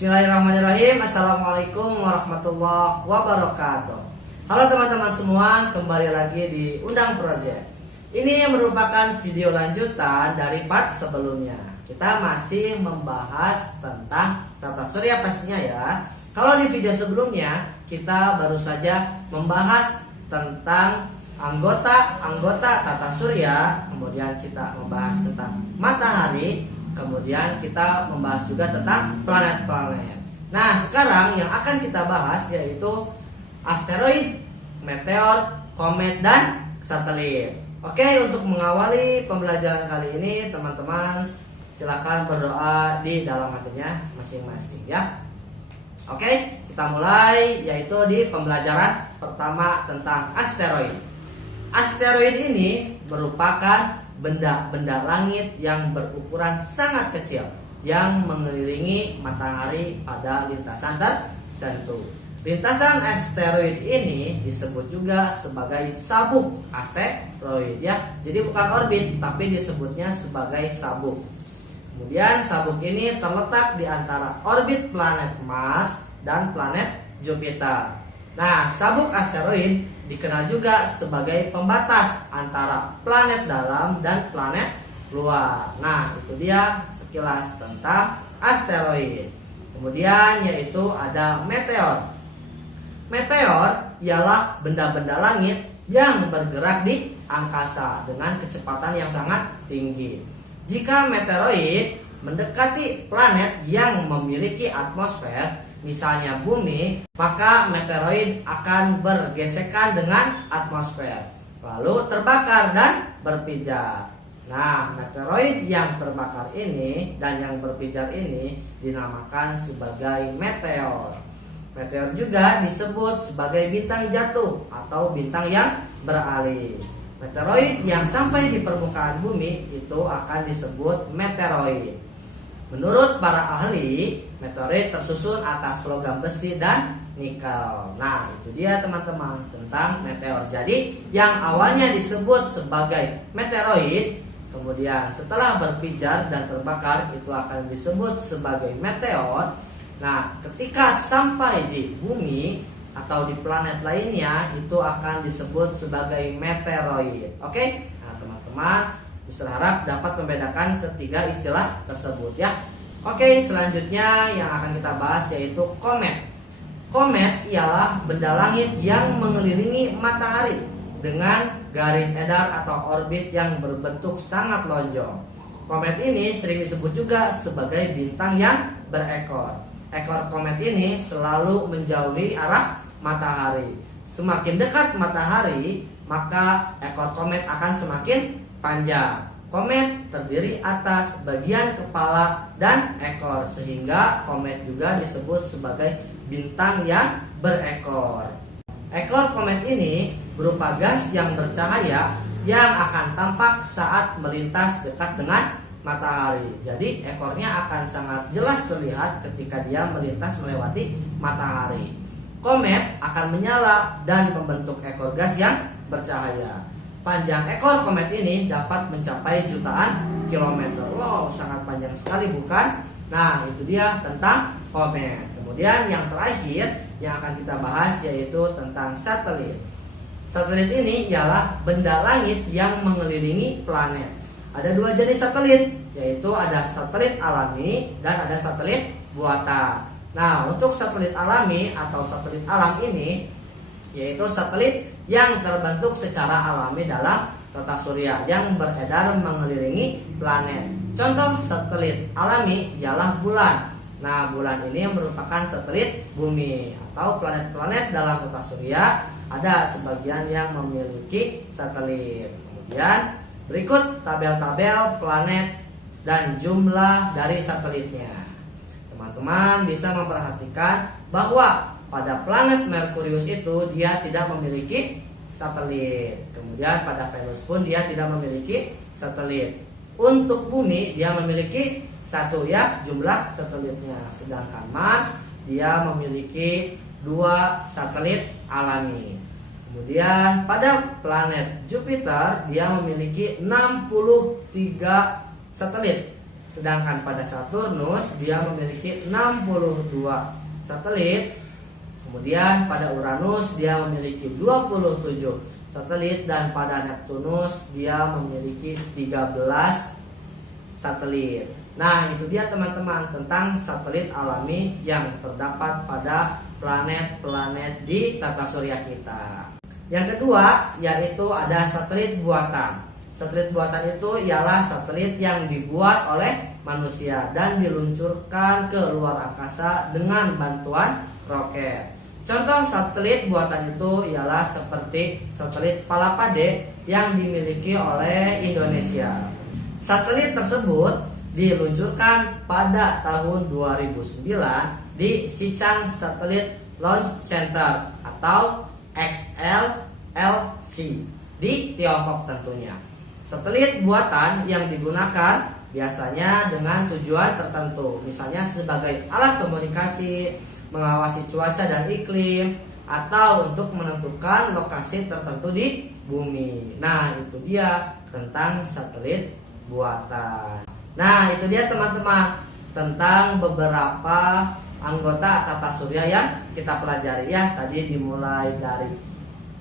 Bismillahirrahmanirrahim. Assalamualaikum warahmatullahi wabarakatuh. Halo teman-teman semua, kembali lagi di Undang Project. Ini merupakan video lanjutan dari part sebelumnya. Kita masih membahas tentang tata surya pastinya ya. Kalau di video sebelumnya kita baru saja membahas tentang anggota tata surya, kemudian kita membahas tentang matahari, kemudian kita membahas juga tentang planet-planet. Nah, sekarang yang akan kita bahas yaitu asteroid, meteor, komet, dan satelit. Oke, untuk mengawali pembelajaran kali ini, teman-teman silakan berdoa di dalam hatinya masing-masing ya. Oke, kita mulai yaitu di pembelajaran pertama tentang asteroid. Asteroid ini merupakan benda-benda langit yang berukuran sangat kecil yang mengelilingi matahari pada lintasan tertentu. Lintasan asteroid ini disebut juga sebagai sabuk asteroid ya. Jadi bukan orbit tapi disebutnya sebagai sabuk. Kemudian sabuk ini terletak di antara orbit planet Mars dan planet Jupiter. Nah, sabuk asteroid dikenal juga sebagai pembatas antara planet dalam dan planet luar. Nah, itu dia sekilas tentang asteroid. Kemudian yaitu ada meteor. Meteor ialah benda-benda langit yang bergerak di angkasa dengan kecepatan yang sangat tinggi. Jika meteoroid mendekati planet yang memiliki atmosfer, misalnya bumi, maka meteoroid akan bergesekan dengan atmosfer, lalu terbakar dan berpijar. Nah, meteoroid yang terbakar ini dan yang berpijar ini dinamakan sebagai meteor. Meteor juga disebut sebagai bintang jatuh atau bintang yang beralih. Meteoroid yang sampai di permukaan bumi itu akan disebut meteoroid. Menurut para ahli, meteoroid tersusun atas logam besi dan nikel. Nah, itu dia teman-teman tentang meteor. Jadi, yang awalnya disebut sebagai meteoroid, kemudian setelah berpijar dan terbakar itu akan disebut sebagai meteor. Nah, ketika sampai di bumi atau di planet lainnya itu akan disebut sebagai meteoroid. Oke? Nah, teman-teman berharap dapat membedakan ketiga istilah tersebut ya. Oke, selanjutnya yang akan kita bahas yaitu komet. Komet ialah benda langit yang mengelilingi matahari dengan garis edar atau orbit yang berbentuk sangat lonjong. Komet ini sering disebut juga sebagai bintang yang berekor. Ekor komet ini selalu menjauhi arah matahari. Semakin dekat matahari, maka ekor komet akan semakin panjang. Komet terdiri atas bagian kepala dan ekor, sehingga komet juga disebut sebagai bintang yang berekor. Ekor komet ini berupa gas yang bercahaya yang akan tampak saat melintas dekat dengan matahari. Jadi ekornya akan sangat jelas terlihat ketika dia melintas melewati matahari. Komet akan menyala dan membentuk ekor gas yang bercahaya. Panjang ekor komet ini dapat mencapai jutaan kilometer. Wow, sangat panjang sekali bukan? Nah, itu dia tentang komet. Kemudian yang terakhir yang akan kita bahas yaitu tentang satelit. Satelit ini ialah benda langit yang mengelilingi planet. Ada dua jenis satelit, yaitu ada satelit alami dan ada satelit buatan. Nah, untuk satelit alami atau satelit alam ini yaitu satelit yang terbentuk secara alami dalam tata surya yang beredar mengelilingi planet. Contoh satelit alami ialah bulan. Nah, bulan ini merupakan satelit bumi atau planet-planet dalam tata surya. Ada sebagian yang memiliki satelit. Kemudian berikut tabel-tabel planet dan jumlah dari satelitnya. Teman-teman bisa memperhatikan bahwa pada planet Merkurius itu dia tidak memiliki satelit. Kemudian pada Venus pun dia tidak memiliki satelit. Untuk bumi dia memiliki satu ya jumlah satelitnya. Sedangkan Mars dia memiliki 2 satelit alami. Kemudian pada planet Jupiter dia memiliki 63 satelit. Sedangkan pada Saturnus dia memiliki 62 satelit. Kemudian pada Uranus dia memiliki 27 satelit, dan pada Neptunus dia memiliki 13 satelit. Nah, itu dia teman-teman tentang satelit alami yang terdapat pada planet-planet di tata surya kita. Yang kedua yaitu ada satelit buatan. Satelit buatan itu ialah satelit yang dibuat oleh manusia dan diluncurkan ke luar angkasa dengan bantuan roket. Contoh satelit buatan itu ialah seperti satelit Palapa-D yang dimiliki oleh Indonesia. Satelit tersebut diluncurkan pada tahun 2009 di Xichang Satellite Launch Center atau XLLC di Tiongkok tentunya. Satelit buatan yang digunakan biasanya dengan tujuan tertentu, misalnya sebagai alat komunikasi, mengawasi cuaca dan iklim, atau untuk menentukan lokasi tertentu di bumi. Nah, itu dia tentang satelit buatan. Nah, itu dia teman-teman tentang beberapa anggota tata surya yang kita pelajari ya. Tadi dimulai dari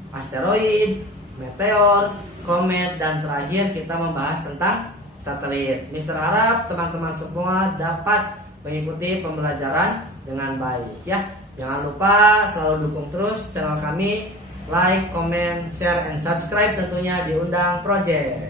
asteroid, meteor, komet, dan terakhir kita membahas tentang satelit. Mister harap teman-teman semua dapat mengikuti pembelajaran dengan baik ya. Jangan lupa selalu dukung terus channel kami, like, comment, share, and subscribe tentunya di Undang Project.